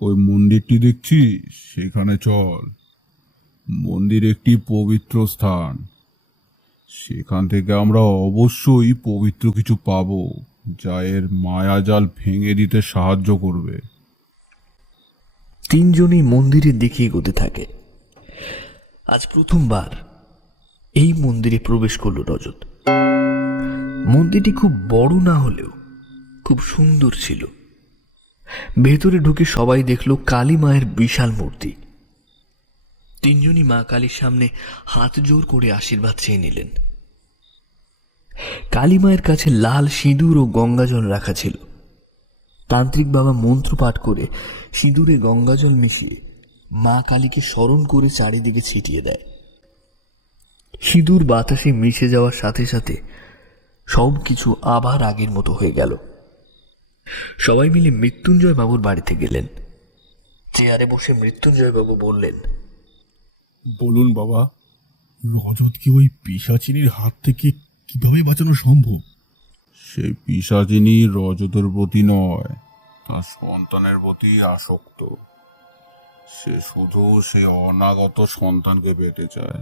ওই মন্দিরটি দেখছিস, সেখানে চল। মন্দির একটি পবিত্র স্থান। সেখান থেকে আমরা অবশ্যই পবিত্র কিছু পাবো, যা এর মায়াজাল ভেঙে দিতে সাহায্য করবে। তিনজনই মন্দিরের দিকে এগোতে থাকে। আজ প্রথমবার এই মন্দিরে প্রবেশ করলো রজত। মন্দিরটি খুব বড় না হলেও খুব সুন্দর ছিল। ভেতরে ঢুকে সবাই দেখলো কালী মায়ের বিশাল মূর্তি। তিনজনই মা কালীর সামনে হাত জোর করে আশীর্বাদ চেয়ে নিলেন। কালী মায়ের কাছে লাল সিঁদুর ও গঙ্গাজল রাখা ছিল। তান্ত্রিক বাবা মন্ত্র পাঠ করে সিঁদুরে গঙ্গাজল মিশিয়ে মা কালীকে স্মরণ করে চারিদিকে ছিটিয়ে দেয়। সিঁদুর বাতাসে মিশে যাওয়ার সাথে সাথে সব কিছু আবার আগের মতো হয়ে গেল। সবাই মিলে মৃত্যুঞ্জয় বাবুর বাড়িতে গেলেন। চেয়ারে বসে মৃত্যুঞ্জয় বাবু বললেন, বলুন বাবা, রজতকে ওই পিশাচিনীর হাত থেকে কিভাবে বাঁচানো সম্ভব? সেই পিশাচিনী রজতের প্রতি নয়, তার সন্তানের প্রতি আসক্ত। সে শুধু সেই অনাগত সন্তানকে পেতে চায়।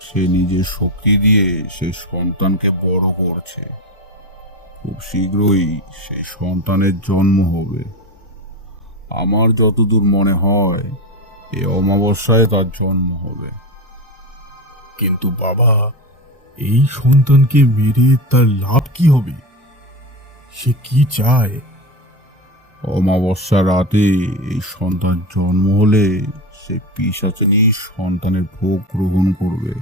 সে নিজের শক্তি দিয়ে সেই সন্তানকে বড় করছে। খুব শীঘ্রই সেই সন্তানের জন্ম হবে। আমার যতদূর মনে হয়, এই অমাবস্যায় তার জন্ম হবে। কিন্তু বাবা, এই সন্তানকে মেরে তার লাভ কি হবে? সে কি চায়? অমাবস্যা রাতে এই সন্তান জন্ম হলে সে পিশাচিনী সন্তানের ভোগ গ্রহণ করবে।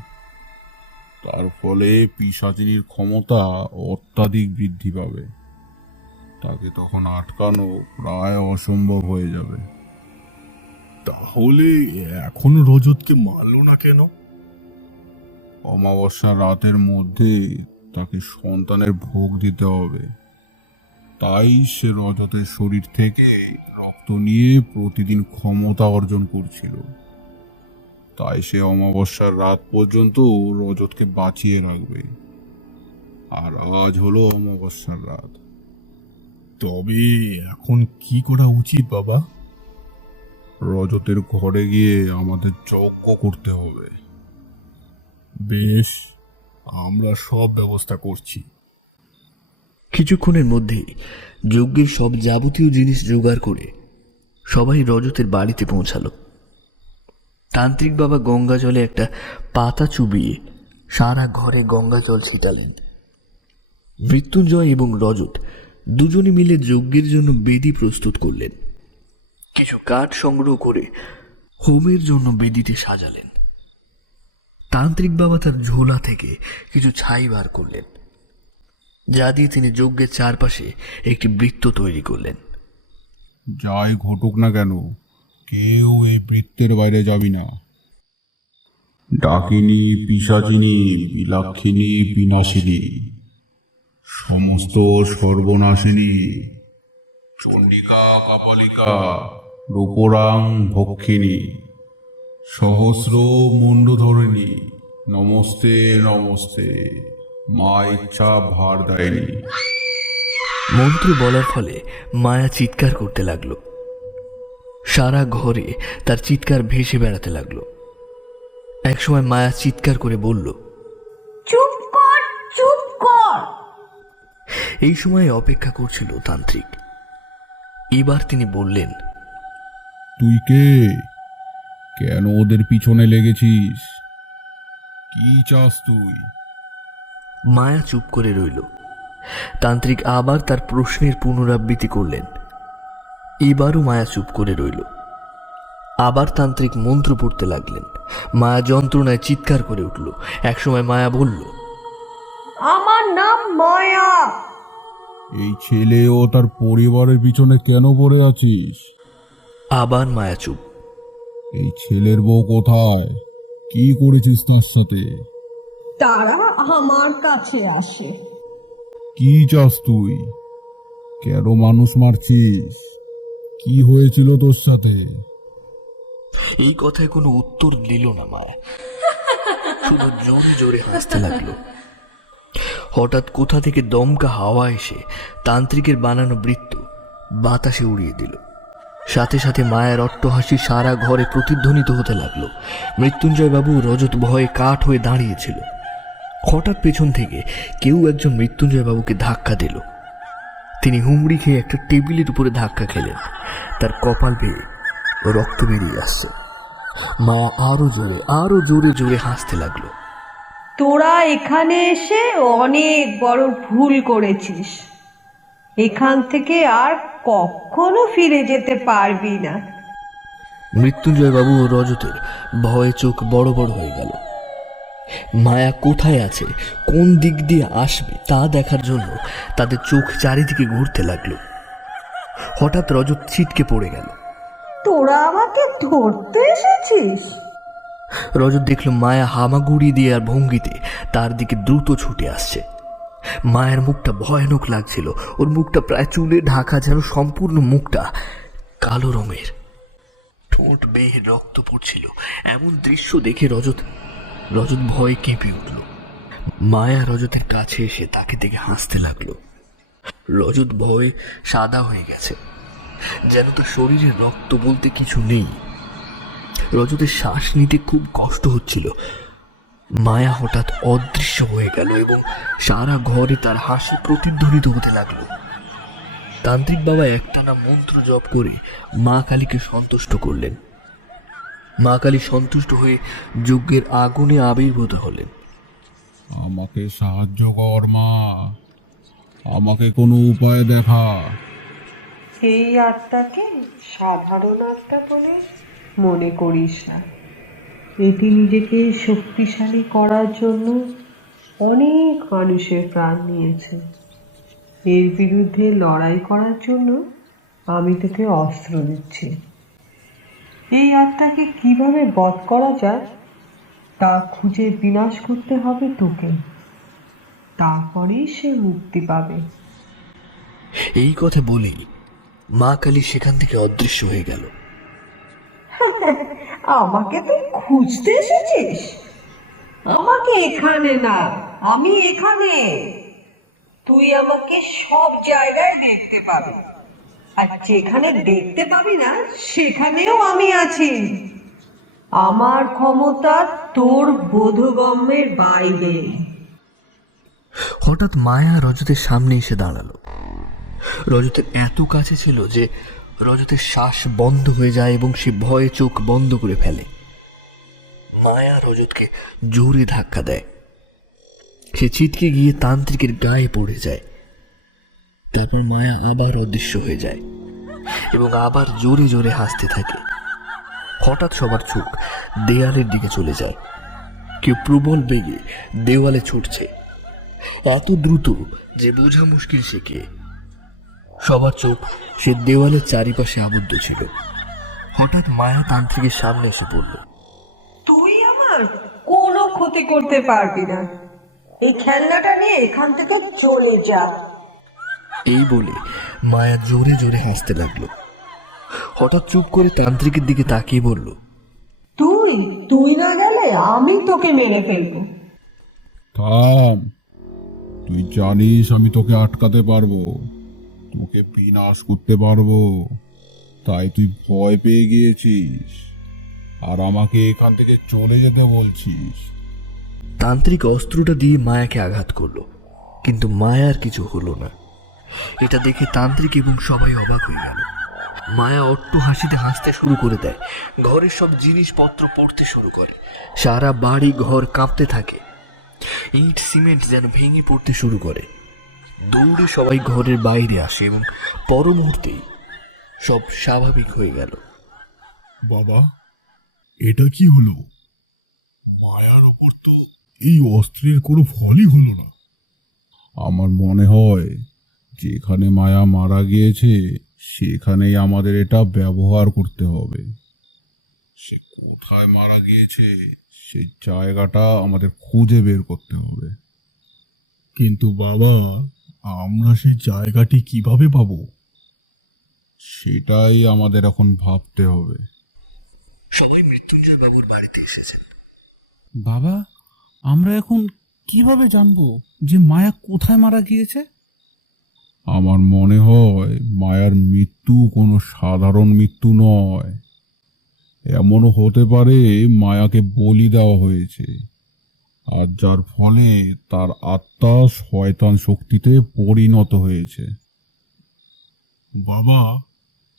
তার ফলে পিশাচিনীর ক্ষমতা অত্যাধিক বৃদ্ধি পাবে। তাকে তখন আটকানো প্রায় অসম্ভব হয়ে যাবে। তাহলে এখন রজতকে মারল না কেন? অমাবস্যা রাতের মধ্যে তাকে সন্তানের ভোগ দিতে হবে। তাই সে রজতের শরীর থেকে রক্ত নিয়ে প্রতিদিন ক্ষমতা অর্জন করছিল। তাই সে অমাবস্যার রাত পর্যন্ত রজতকে বাঁচিয়ে রাখবে। আর আজ হলো অমাবস্যার রাত। তবে এখন কি করা উচিত বাবা? রজতের ঘরে গিয়ে আমাদের যজ্ঞ করতে হবে। বেশ, আমরা সব ব্যবস্থা করছি। কিছুক্ষণের মধ্যেই যজ্ঞের সব যাবতীয় জিনিস জোগাড় করে সবাই রজতের বাড়িতে পৌঁছালো। তান্ত্রিক বাবা গঙ্গা জলে একটা পাতা চুবিয়ে সারা ঘরে গঙ্গা জল ছিটালেন। মৃত্যুঞ্জয় এবং রজত দুজনে মিলে যজ্ঞের জন্য বেদি প্রস্তুত করলেন। কিছু কাঠ সংগ্রহ করে হোমের জন্য বেদিতে সাজালেন। তান্ত্রিক বাবা তার ঝোলা থেকে কিছু ছাই বার করলেন, যা দিয়ে তিনি যজ্ঞের চারপাশে একটি বৃত্ত তৈরি করলেন। যাই ঘটুক না কেন, কেউ এই বৃত্তের বাইরে যাবি না। ডাকিনী, পিশাচিনী, বিলাক্ষিনী, বিনাশিনী, সমস্ত সর্বনাশিনী, চণ্ডিকা, কাপালিকা, রূপরাং, ভক্ষিনী, সহস্র মুন্ডধরিণী, নমস্তে নমস্তে, মা ইচ্ছা ভার দেয়নি। মন্ত্র বলার ফলে মায়া চিৎকার করতে লাগলো। সারা ঘরে তার চিৎকার ভেসে বেড়াতে লাগলো। একসময় মায়া চিৎকার করে বলল, চুপ কর, চুপ কর। এই সময় অপেক্ষা করছিল তান্ত্রিক। এবার তিনি বললেন, তুই কে? কেন ওদের পিছনে লেগেছিস? কি চাস তুই? মায়া চুপ করে রইল। তান্ত্রিক আবার তার প্রশ্নের পুনরাবৃত্তি করলেন। এবারও মায়া চুপ করে রইল। আবার তান্ত্রিক মন্ত্র পড়তে লাগলেন। মায়া যন্ত্রণায় চিৎকার করে উঠল। একসময় মায়া বলল, আমার নাম মায়া। এই ছেলে ও তার পরিবারের পিছনে কেন পড়ে আছিস? আবার মায়া চুপ। এই ছেলের বউ কোথায়? কি করেছিস তার সাথে? তারা আমার কাছে আসে। কি চাস তুই? কেন মানুষ মারছিস? কি হয়েছিল তোর সাথে? এই কথায় কোনো উত্তর দিল না মায়া, শুধু জোরে জোরে হাসতে লাগলো। হঠাৎ কোথা থেকে দমকা হাওয়া এসে তান্ত্রিকের বানানো বৃত্ত বাতাসে উড়িয়ে দিল। সাথে সাথে মায়ের অট্টহাসি সারা ঘরে প্রতিধ্বনিত হতে লাগলো। মৃত্যুঞ্জয় বাবু রজত ভয়ে কাঠ হয়ে দাঁড়িয়েছিল। হঠাৎ পেছন থেকে কেউ একজন মৃত্যুঞ্জয় বাবুকে ধাক্কা দিল। তিনি হুমড়ি খেয়ে একটা টেবিলের উপরে ধাক্কা খেলেন। তার কপাল বেয়ে রক্ত বেরিয়ে আসছে। মায়া আরো জোরে জোরে হাসতে লাগলো। তোরা এখানে এসে অনেক বড় ভুল করেছিস। এখান থেকে আর কখনো ফিরে যেতে পারবি না। মৃত্যুঞ্জয় বাবু ও রজতের ভয়ে চোখ বড় বড় হয়ে গেল। মায়া কোথায় আছে, কোন দিক দিয়ে আসবে তা দেখার জন্য তাদের চোখ চারিদিকে ঘুরতে লাগলো। হঠাৎ রজত ছিটকে পড়ে গেল। তোরা আমাকে ধরতে এসেছিস? রজত দেখল মায়া হামাগুড়ি দিয়ে আর ভঙ্গিতে তার দিকে দ্রুত ছুটে আসছে। মায়ের মুখটা ভয়ানক লাগছিল। ওর মুখটা প্রায় চুলে ঢাকা, যেন সম্পূর্ণ মুখটা কালো রঙের। ঠোঁট বেয়ে রক্ত পড়ছিল। এমন দৃশ্য দেখে রজত ভয়ে কেঁপে উঠল। মায়া রজতের কাছে এসে তাকে দেখে হাসতে লাগলো। রজত ভয়ে সাদা হয়ে গেছে, যেন তার শরীরে রক্ত বলতে কিছু নেই। রজতের শ্বাস নিতে খুব কষ্ট হচ্ছিল। মায়া হঠাৎ অদৃশ্য হয়ে গেল এবং সারা ঘরে তার হাসি প্রতিধ্বনিত হতে লাগলো। তান্ত্রিক বাবা একটানা মন্ত্র জপ করে মা কালীকে সন্তুষ্ট করলেন। মা কালী সন্তুষ্ট হয়ে যজ্ঞের আগুনে আবির্ভূত হলেন। আমাকে সাহায্য কর মা, আমাকে কোনো উপায় দেখা। এই আত্মাকে সাধারণ আত্মা বলে মনে করিস না। এটি নিজেকে শক্তিশালী করার জন্য অনেক মানুষের প্রাণ নিয়েছে। এর বিরুদ্ধে লড়াই করার জন্য আমি তোকে অস্ত্র দিচ্ছি। এই আত্মাকে কিভাবে বধ করা যায় তা খুঁজে বিনাশ করতে হবে তোকে, তারপরেই সে মুক্তি পাবে। এই কথা বলেই মা কালী সেখান থেকে অদৃশ্য হয়ে গেল। আমাকে তুই খুঁজতে এসেছিস? আমাকে এখানে না, আমি এখানে। তুই আমাকে সব জায়গায় দেখতে পাবি, আর যেখানে দেখতে পাবি না সেখানেও আমি আছি। আমার ক্ষমতা তোর বোধগম্যের বাইরে। হঠাৎ মায়া রজতের সামনে এসে দাঁড়ালো। রজতের এত কাছে ছিল যে রজতের শ্বাস বন্ধ হয়ে যায় এবং সে ভয়ে চোখ বন্ধ করে ফেলে। মায়া রজতকে জোরে ধাক্কা দেয়। সে ছিটকে গিয়ে তান্ত্রিকের গায়ে পড়ে যায়। তারপর মায়া আবার অদৃশ্য হয়ে যায় এবং আবার জোরে জোরে হাসতে থাকে। হঠাৎ সবার চোখ দেয়ালের দিকে চলে যায়। কেউ প্রবল বেগে দেওয়ালে ছুটছে, এত দ্রুত যে বোঝা মুশকিল সে কে। সবার চোখ সে দেওয়ালের চারিপাশে আবদ্ধ ছিল। হঠাৎ মায়া তান্ত্রিকের সামনে এসে পড়ল। তুই আমার কোনো ক্ষতি করতে পারবি না। এই খেলনাটা নিয়ে এখান থেকে চলে যা। এই বলে মায়া জোরে জোরে হাসতে লাগলো। হঠাৎ চুপ করে তান্ত্রিকের দিকে তাকিয়ে বলল, তুই তুই না গেলে আমি তোকে মেরে ফেলবো। থাম, তুই জানিস আমি তোকে আটকাতে পারবো, তোকে বিনাশ করতে পারবো, তাই তুই ভয় পেয়ে গিয়েছিস আর আমাকে এখান থেকে চলে যেতে বলছিস। তান্ত্রিক অস্ত্রটা দিয়ে মায়াকে আঘাত করলো, কিন্তু মায়ার কিছু হলো না। এটা দেখে তান্ত্রিক এবং সবাই অবাক হয়ে গেল। মায়া অট্ট হাসিতে হাসতে শুরু করে দেয়। ঘরের সব জিনিসপত্র পড়তে শুরু করে। সারা বাড়ি ঘর কাঁপতে থাকে। ইট সিমেন্ট যেন ভেঙে পড়তে শুরু করে। দৌড়ে সবাই ঘরের বাইরে আসে এবং পর মুহূর্তেই সব স্বাভাবিক হয়ে গেল। বাবা, এটা কি হলো? মায়ার ওপর তো এই অস্ত্রের কোনো ফলই হলো না। আমার মনে হয় যেখানে মায়া মারা গিয়েছে সেখানেই আমাদের এটা ব্যবহার করতে হবে। সে কোথায় মারা গিয়েছে সেই জায়গাটা আমাদের খুঁজে বের করতে হবে। কিন্তু বাবা, আমরা সেই জায়গাটি কিভাবে পাবো? সেটাই আমাদের এখন ভাবতে হবে। সবাই মৃত্যুঞ্জয় বাবুর বাড়িতে এসেছেন। বাবা, আমরা এখন কিভাবে জানবো যে মায়া কোথায় মারা গিয়েছে? আমার মনে হয় মায়ার মৃত্যু কোনো সাধারণ মৃত্যু নয়। এমনও হতে পারে মায়াকে বলি দেওয়া হয়েছে, আর যার ফলে তার আত্মা শয়তান শক্তিতে পরিণত হয়েছে। বাবা,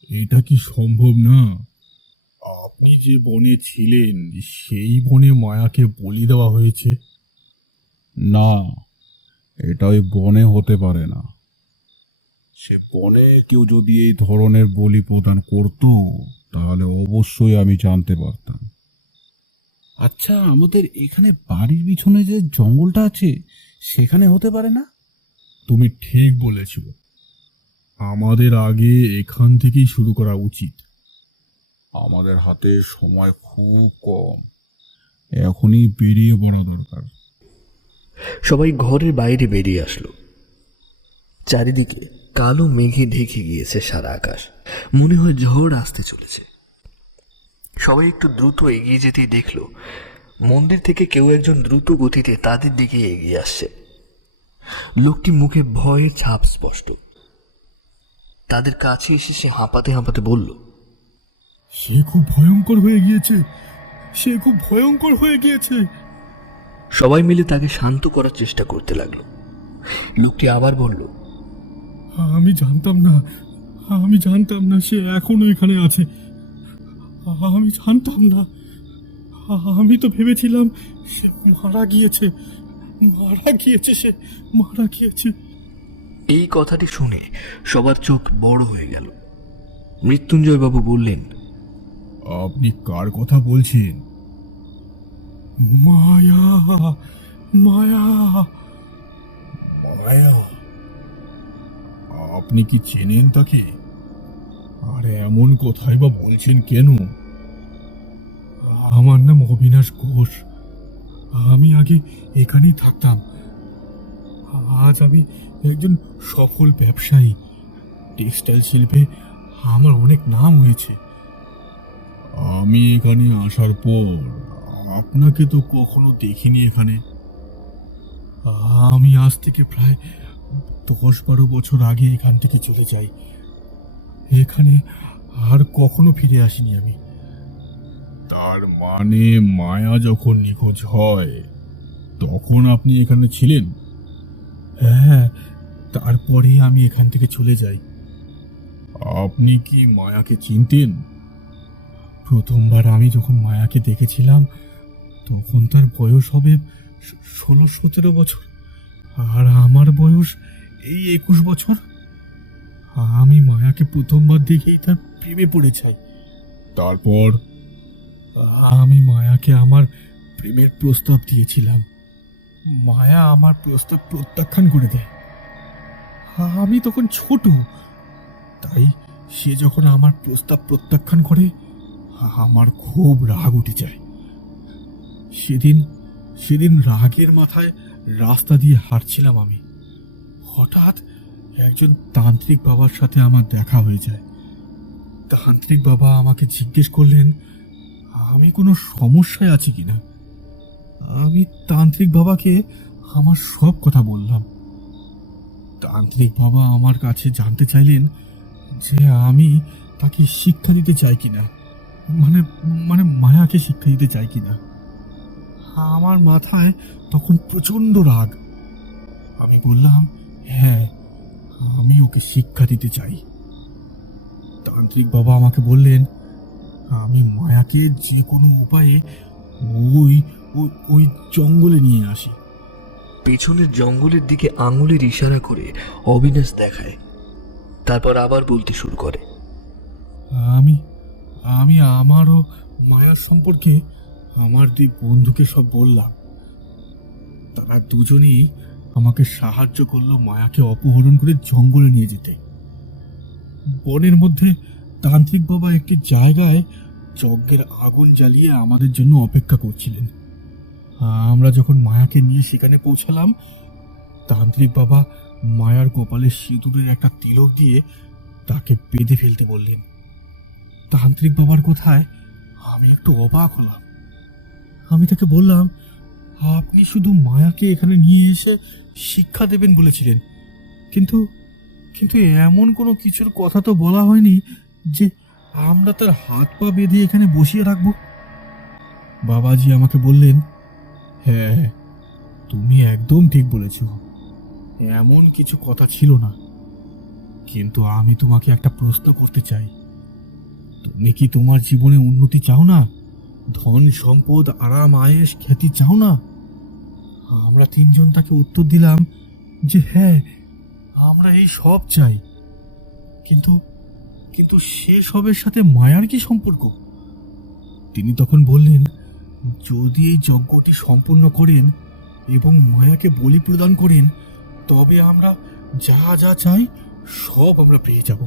এটা কি সম্ভব না? আপনি যে বনে ছিলেন সেই বনে মায়াকে বলি দেওয়া হয়েছে? না, এটা ওই বনে হতে পারে না। সে বনে কেউ যদি এই ধরনের বলি প্রদান করত, তাহলে অবশ্যই আমি জানতে পারতাম। আচ্ছা, আমাদের এখানে বাড়ির পিছনে যে জঙ্গলটা আছে সেখানে হতে পারে না? তুমি ঠিক বলেছ, আমাদের আগে এখান থেকেই শুরু করা উচিত। আমাদের হাতে সময় খুব কম, এখনই বেরিয়ে পড়া দরকার। সবাই ঘরের বাইরে বেরিয়ে আসলো। চারিদিকে কালো মেঘে ঢেকে গিয়েছে সারা আকাশ, মনে হয় ঝড় আসতে চলেছে। সবাই একটু দ্রুত এগিয়ে যেতেই দেখলো মন্দির থেকে কেউ একজন দ্রুত গতিতে তাদের দিকে এগিয়ে আসছে। লোকটি মুখে ভয়ের ছাপ স্পষ্ট। তাদের কাছে এসে সে হাঁপাতে হাঁপাতে বলল, সে খুব ভয়ঙ্কর হয়ে গিয়েছে, সে খুব ভয়ঙ্কর হয়ে গিয়েছে। সবাই মিলে তাকে শান্ত করার চেষ্টা করতে লাগলো। লোকটি আবার বলল, আমি জানতাম না, আমি জানতাম না সে এখনো এখানে আছে। আমি জানতাম না, আমি তো ভেবেছিলাম সে মারা গিয়েছে, মারা গিয়েছে, সে মারা গিয়েছে। এই কথাটি শুনে সবার চোখ বড় হয়ে গেল। মৃত্যুঞ্জয়বাবু বললেন, আপনি কার কথা বলছেন? মায়া, মায়া, মায়া। আপনি কি চেনেন তাকে? আর এমন কথাই বা বলছেন কেন? আমার নাম অবিনাশ ঘোষ, আমি আগে এখানেই থাকতাম। আজ আমি একজন সফল ব্যবসায়ী, টেক্সটাইল শিল্পে আমার অনেক নাম হয়েছে। আমি এখানে আসার পর আপনাকে তো কখনো দেখিনি এখানে। আমি আজ থেকে প্রায় 10-12 বছর আগে এখান থেকে চলে যাই। এখানে আর কখনো ফিরে আসিনি আমি। তার মানে মায়া যখন নিখোঁজ হয় তখন আপনি এখানে ছিলেন? হ্যাঁ, তারপরেই আমি এখান থেকে চলে যাই। আপনি কি মায়াকে চিনতেন? প্রথমবার আমি যখন মায়াকে দেখেছিলাম তখন তার বয়স হবে 16-17 বছর, আর আমার বয়স এই 21 বছর। আমি মায়াকে প্রথমবার দেখেই তার প্রেমে পড়ে যাই। তারপর আমি মায়াকে আমার প্রেমের প্রস্তাব দিয়েছিলাম। মায়া আমার প্রস্তাব প্রত্যাখ্যান করে দেয়। আমি তখন ছোট, তাই সে যখন আমার প্রস্তাব প্রত্যাখ্যান করে আমার খুব রাগ উঠে যায়। সেদিন রাগের মাথায় রাস্তা দিয়ে হাঁটছিলাম আমি, হঠাৎ একজন তান্ত্রিক বাবার সাথে আমার দেখা হয়ে যায়। তান্ত্রিক বাবা আমাকে জিজ্ঞেস করলেন আমি কোনো সমস্যায় আছি কিনা। আমি তান্ত্রিক বাবাকে আমার সব কথা বললাম। তান্ত্রিক বাবা আমার কাছে জানতে চাইলেন যে আমি তাকে শিক্ষা দিতে চাই কিনা, মানে মানে মায়াকে শিক্ষা দিতে চাই কিনা। আমার মাথায় তখন প্রচন্ড রাগ। আমি বললাম, হ্যাঁ, আমি ওকে শিক্ষা দিতে চাই। তান্ত্রিক বাবা আমাকে বললেন আমি মায়াকে যে কোনো উপায়ে ওই ওই জঙ্গলে নিয়ে আসি। পেছনের জঙ্গলের দিকে আঙুলের ইশারা করে অবিনাশ দেখায়। তারপর আবার বলতে শুরু করে, আমি আমি আমারও মায়ার সম্পর্কে আমার দুই বন্ধুকে সব বললাম। তারা দুজনেই আমাকে সাহায্য করলো মায়াকে অপহরণ করে জঙ্গলে নিয়ে যেতে। বনের মধ্যে তান্ত্রিক বাবা একটি জায়গায় যজ্ঞের আগুন জ্বালিয়ে আমাদের জন্য অপেক্ষা করছিলেন। আমরা যখন মায়াকে নিয়ে সেখানে পৌঁছালাম, তান্ত্রিক বাবা মায়ার কপালে সিঁদুরের একটা তিলক দিয়ে তাকে বেঁধে ফেলতে বললেন। তান্ত্রিক বাবার কথায় আমি একটু অবাক হলাম। আমি তাকে বললাম, আপনি শুধু মায়াকে এখানে নিয়ে এসে শিক্ষা দেবেন বলেছিলেন, কিন্তু কিন্তু এমন কোনো কিছুর কথা তো বলা হয়নি যে আমরা তার হাত পা বেঁধে এখানে বসিয়ে রাখবো। বাবাজি আমাকে বললেন, হ্যাঁ, তুমি একদম ঠিক বলেছ, এমন কিছু কথা ছিল না। কিন্তু আমি তোমাকে একটা প্রশ্ন করতে চাই, তুমি কি তোমার জীবনে উন্নতি চাও না? ধন সম্পদ, আরাম আয়েশ, খ্যাতি চাও না? আমরা তিনজন তাকে উত্তর দিলাম যে হ্যাঁ, আমরা এই সব চাই। কিন্তু কিন্তু সেসবের সাথে মায়ার কি সম্পর্ক? তিনি তখন বললেন, যদি এই যজ্ঞটি সম্পূর্ণ করেন এবং মায়াকে বলি প্রদান করেন, তবে আমরা যা যা চাই সব আমরা পেয়ে যাব।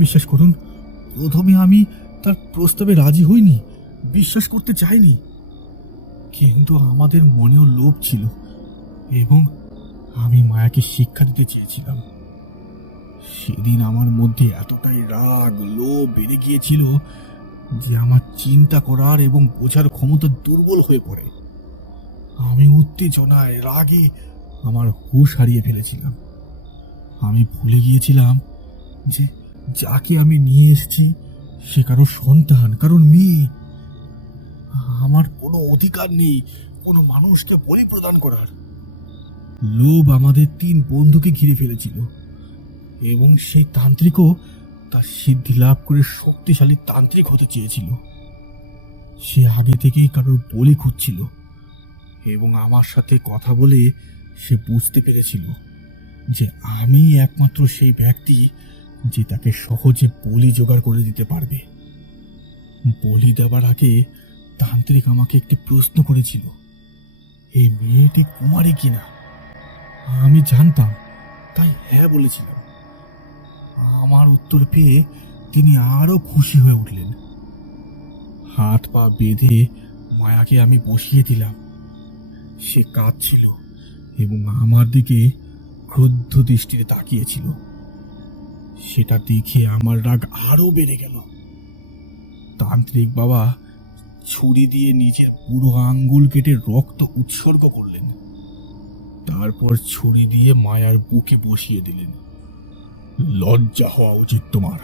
বিশ্বাস করুন, প্রথমে আমি তার প্রস্তাবে রাজি হইনি, বিশ্বাস করতে চাইনি। কিন্তু আমাদের মনেও লোভ ছিল এবং আমি মায়াকে শিক্ষা দিতে চেয়েছিলাম। সেদিন আমার মধ্যে এতটাই রাগ, লোভ বেড়ে গিয়েছিল যে আমার চিন্তা করার এবং বোঝার ক্ষমতা দুর্বল হয়ে পড়ে। আমি উত্তেজনায়, রাগে আমার হুঁশ হারিয়ে ফেলেছিলাম। আমি ভুলে গিয়েছিলাম যে যাকে আমি নিয়ে এসেছি সে কারো সন্তান, কারণ মেয়ে। আমার কোনো অধিকার নেই কোনো মানুষকে বলি প্রদান করার। লোভ আমাদের তিন বন্ধুকে ঘিরে ফেলেছিল এবং সেই তান্ত্রিকও তার সিদ্ধি লাভ করে শক্তিশালী তান্ত্রিক হতে চেয়েছিল। সে আগে থেকেই কারোর বলি খুঁজছিল এবং আমার সাথে কথা বলে সে বুঝতে পেরেছিল যে আমি একমাত্র সেই ব্যক্তি যে তাকে সহজে বলি জোগাড় করে দিতে পারবে। বলি দেওয়ার আগে তান্ত্রিক আমাকে একটি প্রশ্ন করেছিল, এই মেয়েটি কুমারী কিনা। আমি জানতাম, তাই হ্যাঁ বলেছিলাম। আমার উত্তর পেয়ে তিনি আরো খুশি হয়ে উঠলেন। হাত পা বেঁধে মায়াকে আমি বসিয়ে দিলাম। সে কাঁদছিল এবং আমার দিকে ক্রুদ্ধ দৃষ্টিতে তাকিয়েছিল। সেটা দেখে আমার রাগ আরো বেড়ে গেল। তান্ত্রিক বাবা ছুরি দিয়ে নিজের পুরো আঙ্গুল কেটে রক্ত উৎসর্গ করলেন। তারপর ছুরি দিয়ে মায়ার বুকে বসিয়ে দিলেন। লজ্জা হওয়া উচিত তোমার,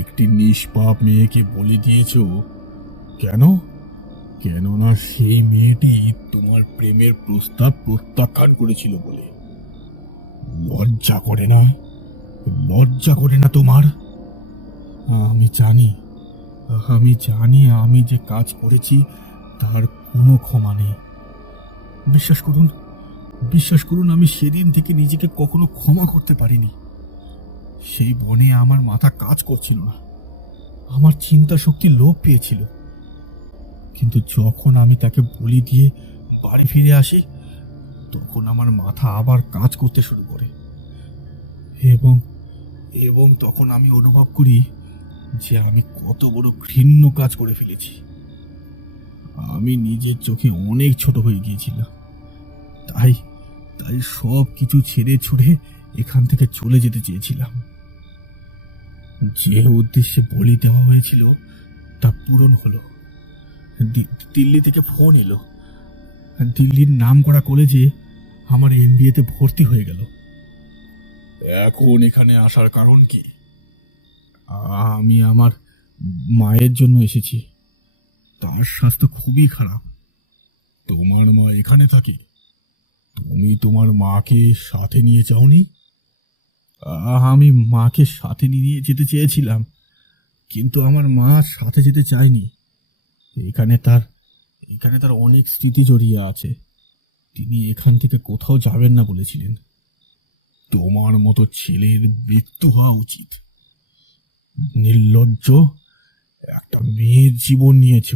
একটি নিষ্পাপ মেয়েকে বলি দিয়েছ। কেন? কেননা সেই মেয়েটি তোমার প্রেমের প্রস্তাব প্রত্যাখ্যান করেছিল বলে। লজ্জা করে না? লজ্জা করে না তোমার? আমি জানি, আমি যে কাজ করেছি তার কোনো ক্ষমা নেই। বিশ্বাস করুন, আমি সেদিন থেকে নিজেকে কখনো ক্ষমা করতে পারিনি। সেই বনে আমার মাথা কাজ করছিল না, আমার চিন্তা শক্তি লোপ পেয়েছিল। কিন্তু যখন আমি তাকে বলি দিয়ে বাড়ি ফিরে আসি, তখন আমার মাথা আবার কাজ করতে শুরু করে এবং তখন আমি অনুভব করি যে আমি কত বড় ঘৃণ্য কাজ করে ফেলেছি। আমি নিজের চোখে অনেক ছোট হয়ে গিয়েছিলাম। তাই সব কিছু ছেড়ে ছুড়ে এখান থেকে চলে যেতে চেয়েছিলাম। যে উদ্দেশ্যে বলি দেওয়া হয়েছিল তা পূরণ হলো। দিল্লি থেকে ফোন এলো। দিল্লির নামকরা কলেজে আমার এমবিএতে ভর্তি হয়ে গেল। এখন এখানে আসার কারণ কি? আমি আমার মায়ের জন্য এসেছি। তার স্বাস্থ্য খুবই খারাপ। তোমার মা এখানে থাকে? তুমি তোমার মাকে সাথে নিয়ে যাওনি? আমি মাকে সাথে নিয়ে যেতে চেয়েছিলাম, কিন্তু আমার মা সাথে যেতে চায়নি। এখানে তার অনেক স্মৃতি জড়িয়ে আছে। তিনি এখান থেকে কোথাও যাবেন না বলেছিলেন। তোমার মতো ছেলের মৃত্যু হওয়া উচিত। নির্লজ্জ, একটা মেয়ের জীবন নিয়েছ।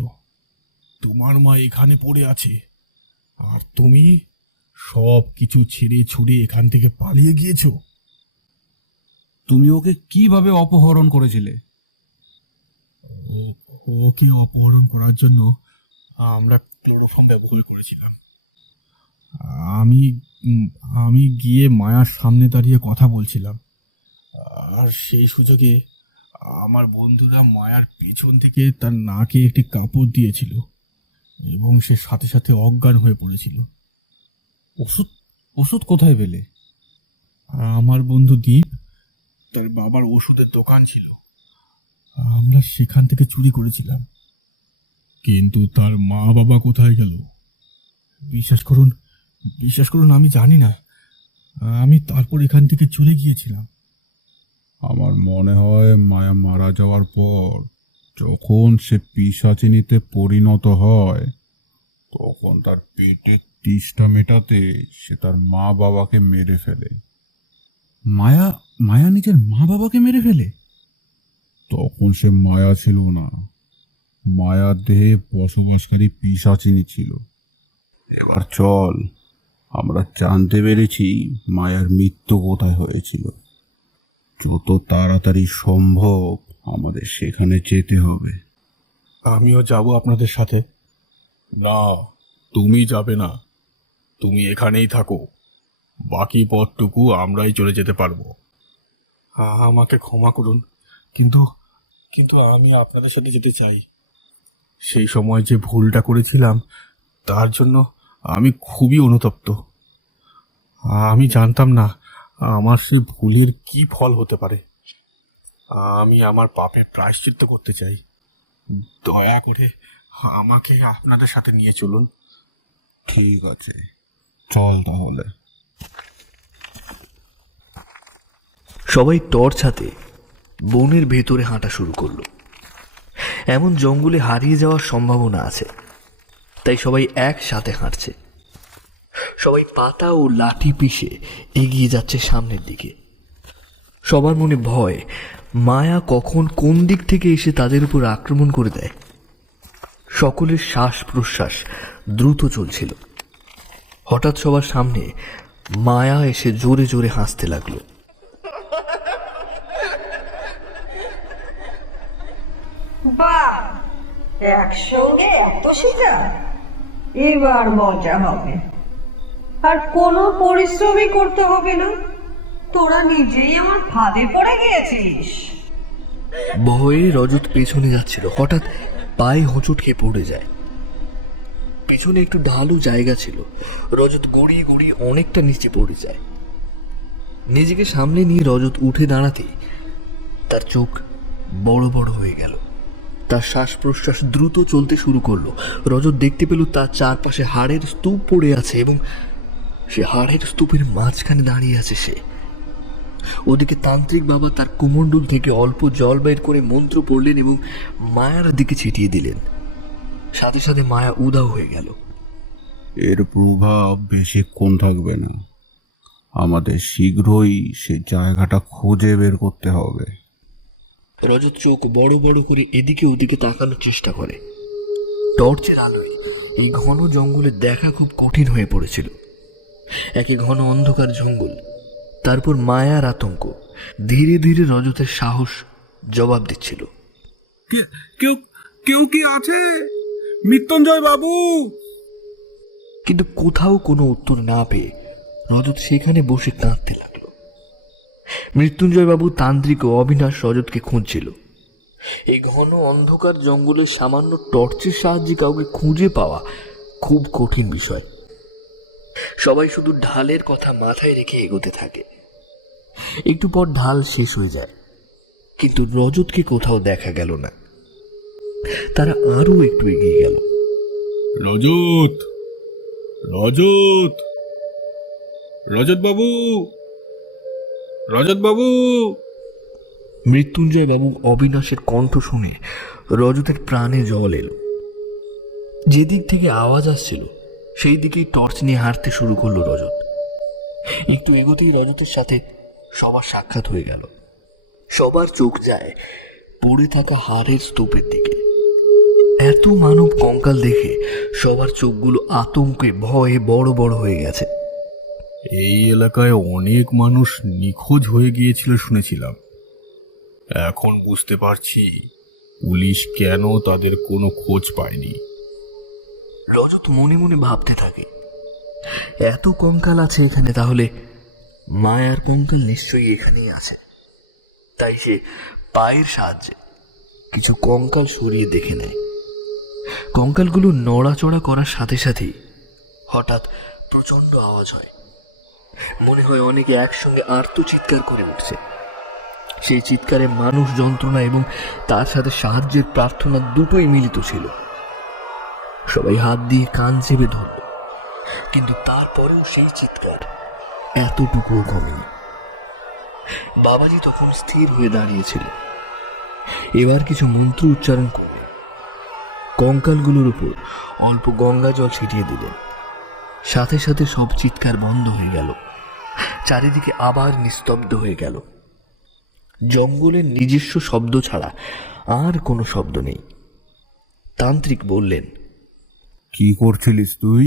তোমার মা এখানে পড়ে আছে আর তুমি সব কিছু ছেড়ে ছুড়ে এখান থেকে পালিয়ে গিয়েছো। তুমি ওকে কিভাবে অপহরণ করেছিলে? ওকে অপহরণ করার জন্য আমরা ক্লোরোফর্ম ব্যবহার করেছিলাম। আমি আমি গিয়ে মায়ার সামনে দাঁড়িয়ে কথা বলছিলাম, আর সেই সুযোগে আমার বন্ধুরা মায়ার পেছন থেকে তার নাকে একটি কাপড় দিয়েছিল এবং সে সাথে সাথে অজ্ঞান হয়ে পড়েছিল। ওষুধ কোথায় পেলে? আমার বন্ধু দীপ, তার বাবার ওষুধের দোকান ছিল, আমরা সেখান থেকে চুরি করেছিলাম। কিন্তু তার মা বাবা কোথায় গেল বিশ্বাস করুন, আমি জানি না। আমি তারপর এখান থেকে চলে গিয়েছিলাম। আমার মনে হয় মায়া মারা যাওয়ার পর যখন সে পিশাচিনীতে পরিণত হয়, তখন তার পেটের তৃষ্ণা মেটাতে সে তার মা বাবাকে মেরে ফেলে। মায়া মায়া নিজের মা বাবাকে মেরে ফেলে? তখন সে মায়া ছিল না, মায়ার দেহে বসবাসকারী পিশাচিনী ছিল। এবার চল, আমরা জানতে পেরেছি মায়ার মৃত্যু কোথায় হয়েছিল। যত তাড়াতাড়ি সম্ভব আমাদের সেখানে যেতে হবে। আমিও যাব আপনাদের সাথে। না, তুমি যাবে না, তুমি এখানেই থাকো, বাকি পথটুকু আমরাই চলে যেতে পারবো। আমাকে ক্ষমা করুন, কিন্তু কিন্তু আমি আপনাদের সাথে যেতে চাই। সেই সময় যে ভুলটা করেছিলাম তার জন্য আমি খুবই অনুতপ্ত। আমি জানতাম না আমার সেই ভুলের কি ফল হতে পারে। আমি আমার পাপের প্রায়শ্চিত্ত করতে চাই। দয়া করে আমাকে আপনাদের সাথে নিয়ে চলুন। ঠিক আছে, চল তাহলে। সবাই টর্চ হাতে বনের ভেতরে হাঁটা শুরু করলো। এমন জঙ্গলে হারিয়ে যাওয়ার সম্ভাবনা আছে, তাই সবাই একসাথে হাঁটছে। সবাই পাতা ও লাঠি পিষে এগিয়ে যাচ্ছে সামনের দিকে। সবার মনে ভয়, মায়া কখন কোন দিক থেকে এসে তাদের উপর আক্রমণ করে দেয়। সকলের শ্বাস প্রশ্বাস দ্রুত চলছিল। হঠাৎ সবার সামনে মায়া এসে জোরে জোরে হাসতে লাগলো। বাহ, একসঙ্গে এত শিকার, এবার মজা হবে। আর কোনো পরিশ্রমই করতে হবে না, তোরা নিজেই আমার ফাঁদে পড়ে গিয়েছিস। ভয়ে রজত পেছনে যাচ্ছিল, হঠাৎ পায়ে হোঁচট খেয়ে পড়ে যায়। পেছনে একটু ঢালু জায়গা ছিল, রজত গড়িয়ে গড়িয়ে অনেকটা নিচে পড়ে যায়। নিজেকে সামনে নিয়ে রজত উঠে দাঁড়াতেই তার চোখ বড় বড় হয়ে গেল। তার শ্বাস প্রশ্বাস দ্রুত চলতে শুরু করলো। রজত দেখতে পেল তার চারপাশে হাড়ের স্তূপ পড়ে আছে এবং সে হাড়ের স্তূপের মাঝখানে দাঁড়িয়ে আছে সে। ওদিকে তান্ত্রিক বাবা তার কুমণ্ডল থেকে অল্প জল বের করে মন্ত্র পড়লেন এবং মায়ার দিকে ছিটিয়ে দিলেন। সাথে সাথে মায়া উধাও হয়ে গেল। এর প্রভাব বেশিক্ষণ থাকবে না, আমাদের শীঘ্রই সে জায়গাটা খুঁজে বের করতে হবে। রজত চোখ বড় বড় করে এদিকে ওদিকে তাকানোর চেষ্টা করে। টর্চের আলোয় এই ঘন জঙ্গলে দেখা খুব কঠিন হয়ে পড়েছিল। একে ঘন অন্ধকার জঙ্গল, তারপর মায়ার আতঙ্ক। ধীরে ধীরে রজতের সাহস জবাব দিচ্ছিল। কেউ কেউ কি আছে? মৃত্যুঞ্জয় বাবু! কিন্তু কোথাও কোনো উত্তর না পেয়ে রজত সেখানে বসে কাঁদতে লাগলো। মৃত্যুঞ্জয় বাবু, তান্ত্রিক ও অবিনাশ রজতকে খুঁজছিল। এই ঘন অন্ধকার জঙ্গলে সামান্য টর্চের সাহায্যে কাউকে খুঁজে পাওয়া খুব কঠিন বিষয়। সবাই শুধু ঢালের কথা মাথায় রেখে এগোতে থাকে। একটু পর ঢাল শেষ হয়ে যায়, কিন্তু রজতকে কোথাও দেখা গেল না। তারা আরো একটু এগিয়ে গেল। রজত! রজত! রজত বাবু! রজত বাবু! মৃত্যুঞ্জয় বাবু অবিনাশের কণ্ঠ শুনে রজতের প্রাণে জল এলো। যেদিক থেকে আওয়াজ আসছিল সেই দিকেই টর্চ নিয়ে হাঁটতে শুরু করলো রজত। একটু এগোতেই রজতের সাথে সবার সাক্ষাৎ হয়ে গেল। সবার চোখ যায় পড়ে থাকা হাড়ের স্তূপের দিকে। এত মানব কঙ্কাল দেখে সবার চোখগুলো আতঙ্কে ভয়ে বড় বড় হয়ে গেছে। এই এলাকায় অনেক মানুষ নিখোঁজ হয়ে গিয়েছিল শুনেছিলাম। এখন বুঝতে পারছি পুলিশ কেন তাদের কোনো খোঁজ পায়নি। রজত মনে মনে ভাবতে থাকে, এত কঙ্কাল আছে এখানে, তাহলে মায়ার কঙ্কাল নিশ্চয়ই এখানেই আছে। তাই সে পায়ের সাহায্যে কিছু কঙ্কাল সরিয়ে দেখে নেয়। কঙ্কালগুলো নড়াচড়া করার সাথে সাথেই হঠাৎ প্রচণ্ড আওয়াজ হয়। মনে হয় অনেকে একসঙ্গে আর্ত চিৎকার করে উঠছে। সেই চিৎকারে মানুষ, যন্ত্রণা এবং তার সাথে সাহায্যের প্রার্থনা দুটোই মিলিত ছিল। সবাই হাত দিয়ে কান চেপে ধরল, কিন্তু তারপরেও সেই চিৎকার এতটুকুও কমেনি। বাবাজি তখন স্থির হয়ে দাঁড়িয়েছিল। এবার কিছু মন্ত্র উচ্চারণ করলেন, কঙ্কালগুলোর উপর অল্প গঙ্গা জল ছিটিয়ে দিলেন। সাথে সাথে সব চিৎকার বন্ধ হয়ে গেল। চারিদিকে আবার নিস্তব্ধ হয়ে গেল। জঙ্গলের নিজস্ব শব্দ ছাড়া আর কোনো শব্দ নেই। তান্ত্রিক বললেন, কি করছিলিস তুই?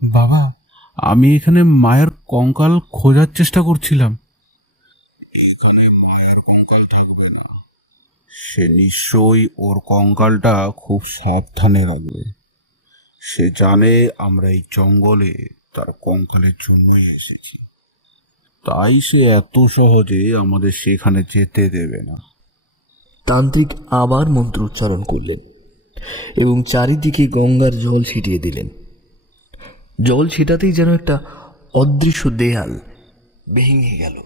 বাবা, আমি এখানে মায়ের কঙ্কাল খোঁজার চেষ্টা করছিলাম। এখানে মায়ের কঙ্কাল থাকবে না। সে নিশ্চয়ই ওর কঙ্কালটা খুব সাবধানে রাখবে। সে জানে আমরা এই জঙ্গলে তার কঙ্কালের জন্যই এসেছি, তাই সে এত সহজে আমাদের সেখানে যেতে দেবে না। তান্ত্রিক আবার মন্ত্র উচ্চারণ করলেন এবং চারিদিকে গঙ্গার জল ছিটিয়ে দিলেন। জল ছিটাতেই যেন একটা অদৃশ্য দেয়াল ভেঙে গেল।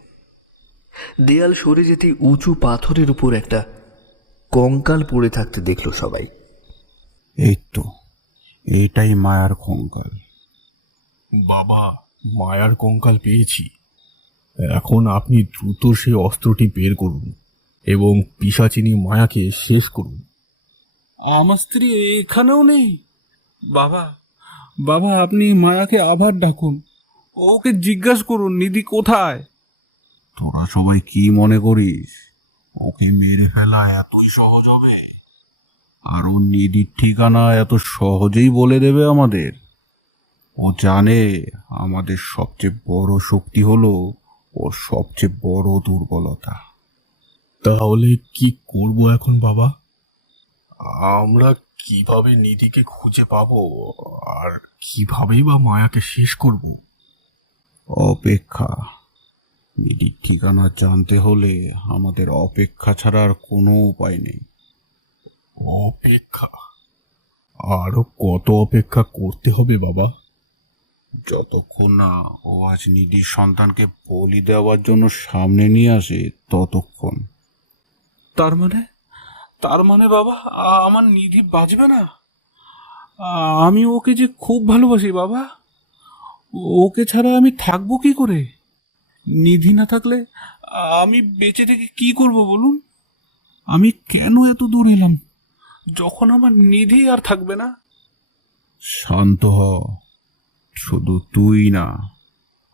দেয়াল সরে যেতেই উঁচু পাথরের উপর একটা কঙ্কাল পড়ে থাকতে দেখল সবাই। এই তো, এটাই মায়ার কঙ্কাল। বাবা, মায়ার কঙ্কাল পেয়েছি। এখন আপনি দ্রুত সেই অস্ত্রটি বের করুন এবং পিশাচিনী মায়াকে শেষ করুন। আমার স্ত্রী এখানেও নেই। বাবা, বাবা, আপনি মায়াকে আবার ডাকুন, ওকে জিজ্ঞাসা করুন নিধি কোথায়। তোরা সবাই কি মনে করিস ওকে মেরে ফেলা এতই সহজ হবে? আর ও নিধির ঠিকানা এত সহজেই বলে দেবে আমাদের? ও জানে আমাদের সবচেয়ে বড় শক্তি হলো ওর সবচেয়ে বড় দুর্বলতা। তাহলে কি করব এখন বাবা? আমরা কিভাবে নিধিকে খুঁজে পাবো আর কিভাবেই বা মায়াকে শেষ করব? অপেক্ষা। নিধির ঠিকানা জানতে হলে আমাদের অপেক্ষা ছাড়া আর কোনো উপায় নেই। অপেক্ষা? আরো কত অপেক্ষা করতে হবে বাবা? যতক্ষণ না ও আজ নিধির সন্তানকে বলি দেওয়ার জন্য সামনে নিয়ে আসে ততক্ষণ। তার মানে বাবা, আমার নিধি বাঁচবে না? আমি ওকে যে খুব ভালোবাসি বাবা, ওকে ছাড়া আমি থাকবো কি করে? নিধি না থাকলে আমি বেঁচে থেকে কি করব বলুন? আমি কেন এত দূর এলাম যখন আমার নিধি আর থাকবে না? শান্ত হ। শুধু তুই না,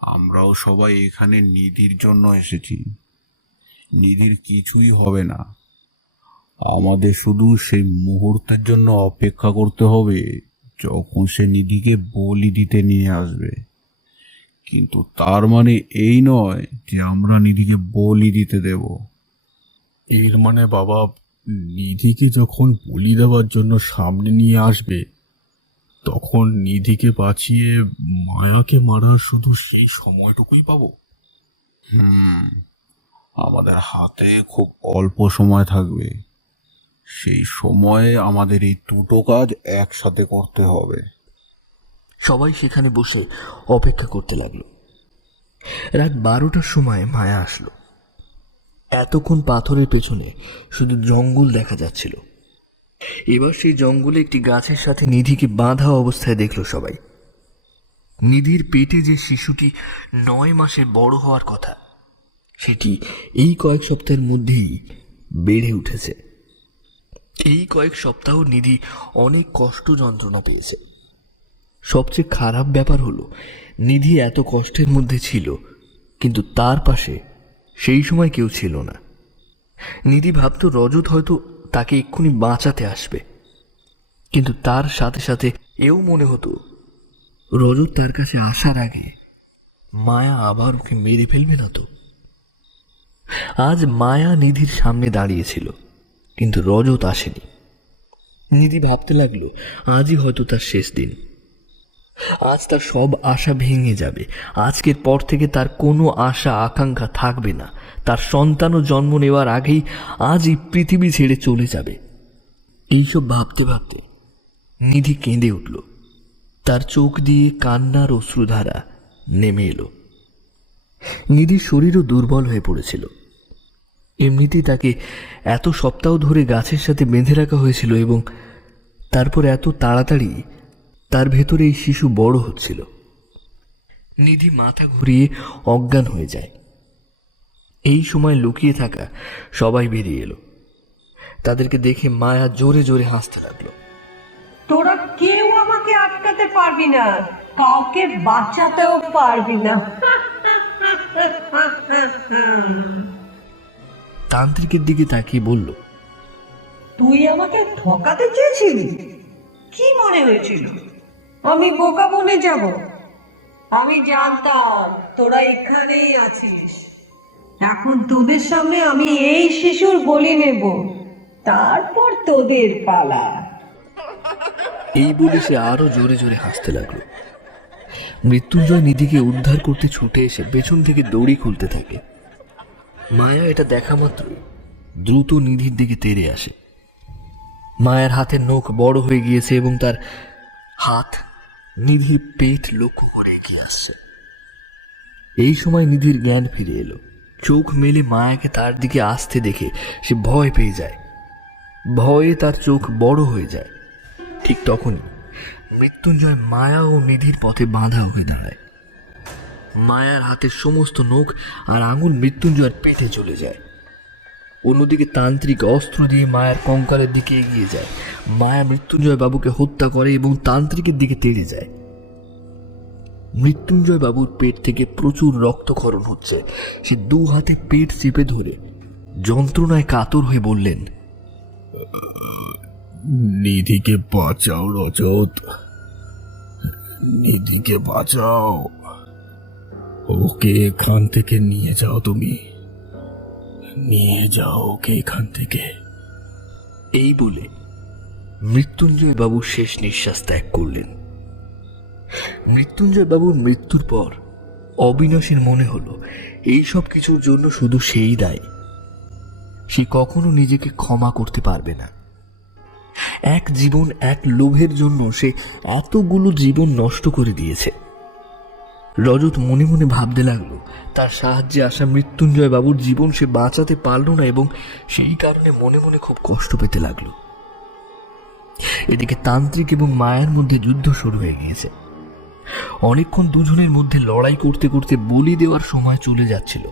আমরাও সবাই এখানে নিধির জন্য এসেছি। নিধির কিছুই হবে না। আমাদের শুধু সেই মুহূর্তের জন্য অপেক্ষা করতে হবে যখন সে নিধিকে বলি দিতে নিয়ে আসবে। কিন্তু তার মানে এই নয় যে আমরা নিধিকে বলি দিতে দেব। এর মানে বাবা, নিধিকে যখন বলি দেওয়ার জন্য সামনে নিয়ে আসবে তখন নিধিকে বাঁচিয়ে মায়াকে মারার শুধু সেই সময়টুকুই পাবো? আমাদের হাতে খুব অল্প সময় থাকবে। সেই সময়ে আমাদের এই দুটো কাজ একসাথে করতে হবে। সবাই সেখানে বসে অপেক্ষা করতে লাগলো। রাত 12টার সময় মায়া আসলো। এতক্ষণ পাথরের পেছনে শুধু জঙ্গল দেখা যাচ্ছিল। এবার সেই জঙ্গলে একটি গাছের সাথে নিধিকে বাঁধা অবস্থায় দেখল সবাই। নিধির পেটে যে শিশুটি 9 মাসের বড় হওয়ার কথা, সেটি এই কয়েক সপ্তাহের মধ্যেই বেড়ে উঠেছে। এই কয়েক সপ্তাহ নিধি অনেক কষ্ট যন্ত্রণা পেয়েছে। সবচেয়ে খারাপ ব্যাপার হলো, নিধি এত কষ্টের মধ্যে ছিল, কিন্তু তার পাশে সেই সময় কেউ ছিল না। নিধি ভাবত রজত হয়তো তাকে এক্ষুনি বাঁচাতে আসবে, কিন্তু তার সাথে সাথে এও মনে হতো রজত তার কাছে আসার আগে মায়া আবার ওকে মেরে ফেলবে না তো। আজ মায়া নিধির সামনে দাঁড়িয়েছিল, কিন্তু রজত আসেনি। নিধি ভাবতে লাগলো আজই হয়তো তার শেষ দিন। আজ তার সব আশা ভেঙে যাবে। আজকের পর থেকে তার কোনো আশা আকাঙ্ক্ষা থাকবে না। তার সন্তানও জন্ম নেওয়ার আগেই আজ এই পৃথিবী ছেড়ে চলে যাবে। এইসব ভাবতে ভাবতে নিধি কেঁদে উঠল। তার চোখ দিয়ে কান্নার অশ্রুধারা নেমে এলো। নিধির শরীরও দুর্বল হয়ে পড়েছিল। এমনিতেই তাকে এত সপ্তাহ ধরে গাছের সাথে বেঁধে রাখা হয়েছিল এবং তারপর এত তাড়াতাড়ি তার ভেতরে এই শিশু বড় হচ্ছিল। নিধি মাথা ঘুরিয়ে অজ্ঞান হয়ে যায়। এই সময় লুকিয়ে থাকা সবাই বেরিয়ে এলো। তাদেরকে দেখে মায়া জোরে জোরে হাসতে লাগলো। তোরা কেউ আমাকে আটকাতে পারবি না, কাউকে বাঁচাতেও পারবি না। তান্ত্রিকের দিকে তাকিয়ে বলল, তুই আমাকে ঠকাতে চেয়েছিলি? কি মনে হয়েছিল আমি বোকা বনে যাব? আমি জানতাম তোরা এখানেই আছিস। এখন তোদের সামনে আমি এই শিশুর বলি নেব, তারপর তোদের পালা। এই বলে সে আরো জোরে জোরে হাসতে লাগলো। মৃত্যুঞ্জয় নিধিকে উদ্ধার করতে ছুটে এসে পেছন থেকে দড়ি খুলতে থাকে। মায়া এটা দেখা মাত্রই দ্রুত নিধির দিকে তেড়ে আসে। মায়ের হাতের নখ বড় হয়ে গিয়েছে এবং তার হাত নিধির পেট লক্ষ্য করে এগিয়ে আসছে। এই সময় নিধির জ্ঞান ফিরে এলো। চোখ মেলে মায়াকে তার দিকে আসতে দেখে সে ভয় পেয়ে যায়। ভয়ে তার চোখ বড় হয়ে যায়। ঠিক তখনই মৃত্যুঞ্জয় মায়া ও নিধির পথে বাঁধা হয়ে দাঁড়ায়। মায়ার হাতের সমস্ত নখ আর আঙুল মৃত্যুঞ্জয়ের পেটে চলে যায়। অন্যদিকে তান্ত্রিক অস্ত্র দিয়ে মায়ের কঙ্কালের দিকে এগিয়ে যায়। মায়া মৃত্যুঞ্জয় বাবুকে হত্যা করে এবং তান্ত্রিকের দিকে তেড়ে যায়। মৃত্যুঞ্জয় বাবুর পেট থেকে প্রচুর রক্তক্ষরণ হচ্ছে। সে দু হাতে পেট চেপে ধরে যন্ত্রণায় কাতর হয়ে বললেন, নিধিকে বাঁচাও রজত, নিধিকে বাঁচাও, ওকে এখান থেকে নিয়ে যাও, তুমি নিয়ে যাও ওকে এখান থেকে। এই বলে মৃত্যুঞ্জয় বাবু শেষ নিঃশ্বাস ত্যাগ করলেন। মৃত্যুঞ্জয় বাবুর মৃত্যুর পর অবিনাশের মনে হলো এই সব কিছুর জন্য শুধু সেই দায়ী। সে কখনো নিজেকে ক্ষমা করতে পারবে না। এক জীবন, এক লোভের জন্য সে এতগুলো জীবন নষ্ট করে দিয়েছে। রজত মনে মনে ভাবতে লাগলো তার সাহায্যে আসা মৃত্যুঞ্জয় বাবুর জীবন সে বাঁচাতে পারল না এবং সেই কারণে মনে মনে খুব কষ্ট পেতে লাগলো। এদিকে তান্ত্রিক এবং মায়ের মধ্যে যুদ্ধ শুরু হয়ে গিয়েছে। অনেকক্ষণ দুজনের মধ্যে লড়াই করতে করতে বলি দেওয়ার সময় চলে যাচ্ছিল।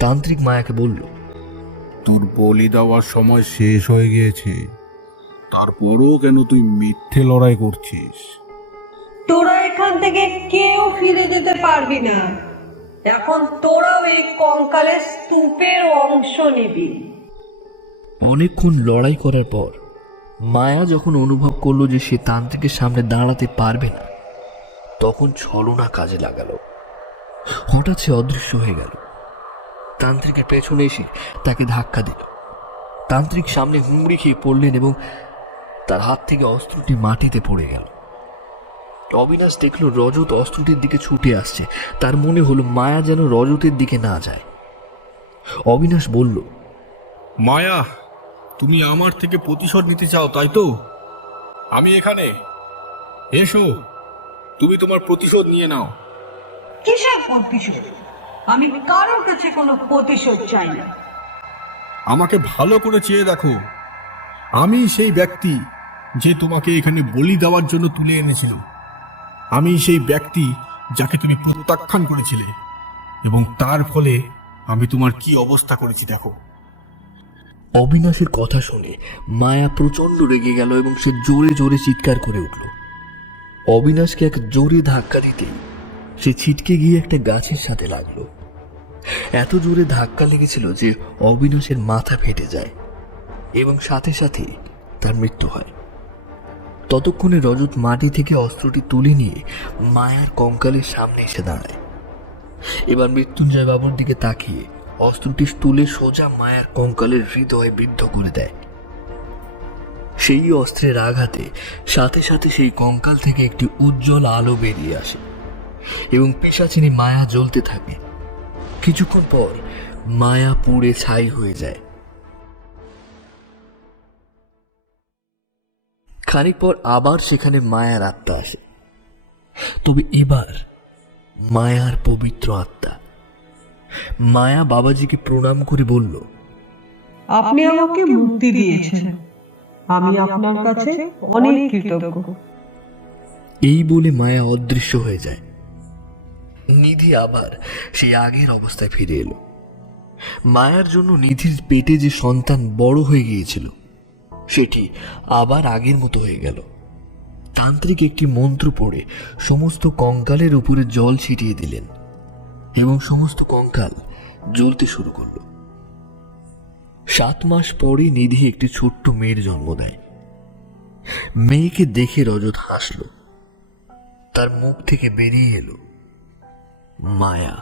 তান্ত্রিক মায়াকে বলল, তোর বলি দেওয়ার সময় শেষ হয়ে গিয়েছে, তারপরও কেন তুই মিথ্যে লড়াই করছিস? তোরা এখান থেকে কেউ ফিরে যেতে পারবি না। এখন তোরাও এই কঙ্কালের স্তূপের অংশ নিবি। অনেকক্ষণ লড়াই করার পর মায়া যখন অনুভব করলো যে সে তান্ত্রিকের সামনে দাঁড়াতে পারবে না, তখন ছলনা কাজে লাগালো। হঠাৎ সে অদৃশ্য হয়ে গেল। তান্ত্রিকের পেছনে এসে তাকে ধাক্কা দিল। তান্ত্রিক সামনে হুমড়ি খেয়ে পড়লেন এবং তার হাত থেকে অস্ত্রটি মাটিতে পড়ে গেল। অবিনাশ দেখল রজত অস্ত্রটির দিকে ছুটে আসছে। তার মনে হলো মায়া যেন রজতের দিকে না যায়। অবিনাশ বলল, মায়া, তুমি আমার থেকে প্রতিশোধ নিতে চাও, তাই তো? আমি এখানে, এসো, তুমি তোমার প্রতিশোধ নিয়ে নাও। কিসের প্রতিশোধ? আমি কারোর কাছে কোনো প্রতিশোধ চাই না। আমাকে ভালো করে চেয়ে দেখো, আমি সেই ব্যক্তি যে তোমাকে এখানে বলি দেওয়ার জন্য তুলে এনেছিল। আমি সেই ব্যক্তি যাকে তুমি প্রত্যাখ্যান করেছিলে, এবং তার ফলে আমি তোমার কি অবস্থা করেছি দেখো। অবিনাশের কথা শুনে মায়া প্রচন্ড রেগে গেল এবং সে জোরে জোরে চিৎকার করে উঠল। অবিনাশকে এক জোরে ধাক্কা দিতেই সে ছিটকে গিয়ে একটা গাছের সাথে লাগলো। এত জোরে ধাক্কা লেগেছিল যে অবিনাশের মাথা ফেটে যায় এবং সাথে সাথে তার মৃত্যু হয়। ততক্ষণে রজত মাটি থেকে অস্ত্রটি তুলে নিয়ে মায়ার কঙ্কালের সামনে এসে দাঁড়ায়। এবার মৃত্যুঞ্জয় বাবুর দিকে তাকিয়ে অস্ত্রটি তুলে সোজা মায়ার কঙ্কালের হৃদয়ে বিদ্ধ করে দেয়। সেই অস্ত্রের আঘাতে সাথে সাথে সেই কঙ্কাল থেকে একটি উজ্জ্বল আলো বেরিয়ে আসে এবং পিশাচিনী মায়া জ্বলতে থাকে। কিছুক্ষণ পর মায়া পুড়ে ছাই হয়ে যায়। খানিক পর আবার সেখানে মায়ার আত্মা আসে, তবে এবার মায়ার পবিত্র আত্মা। মায়া বাবাজিকে প্রণাম করে বলল, আপনি আমাকে মুক্তি দিয়েছেন, আমি আপনার কাছে অনেক কৃতজ্ঞ। এই বলে মায়া অদৃশ্য হয়ে যায়। নিধি আবার সেই আগের অবস্থায় ফিরে এলো। মায়ার জন্য নিধির পেটে যে সন্তান বড় হয়ে গিয়েছিল সেটি আবার আগের মতো হয়ে গেল। তান্ত্রিক একটি মন্ত্র পড়ে সমস্ত কঙ্কালের উপরে জল ছিটিয়ে দিলেন এবং সমস্ত কঙ্কাল জ্বলতে শুরু করল। 7 মাস পরে নিধি একটি ছোট্ট মেয়ের জন্ম দেয়। মেয়েকে দেখে রজত হাসল। তার মুখ থেকে বেরিয়ে এলো মায়া।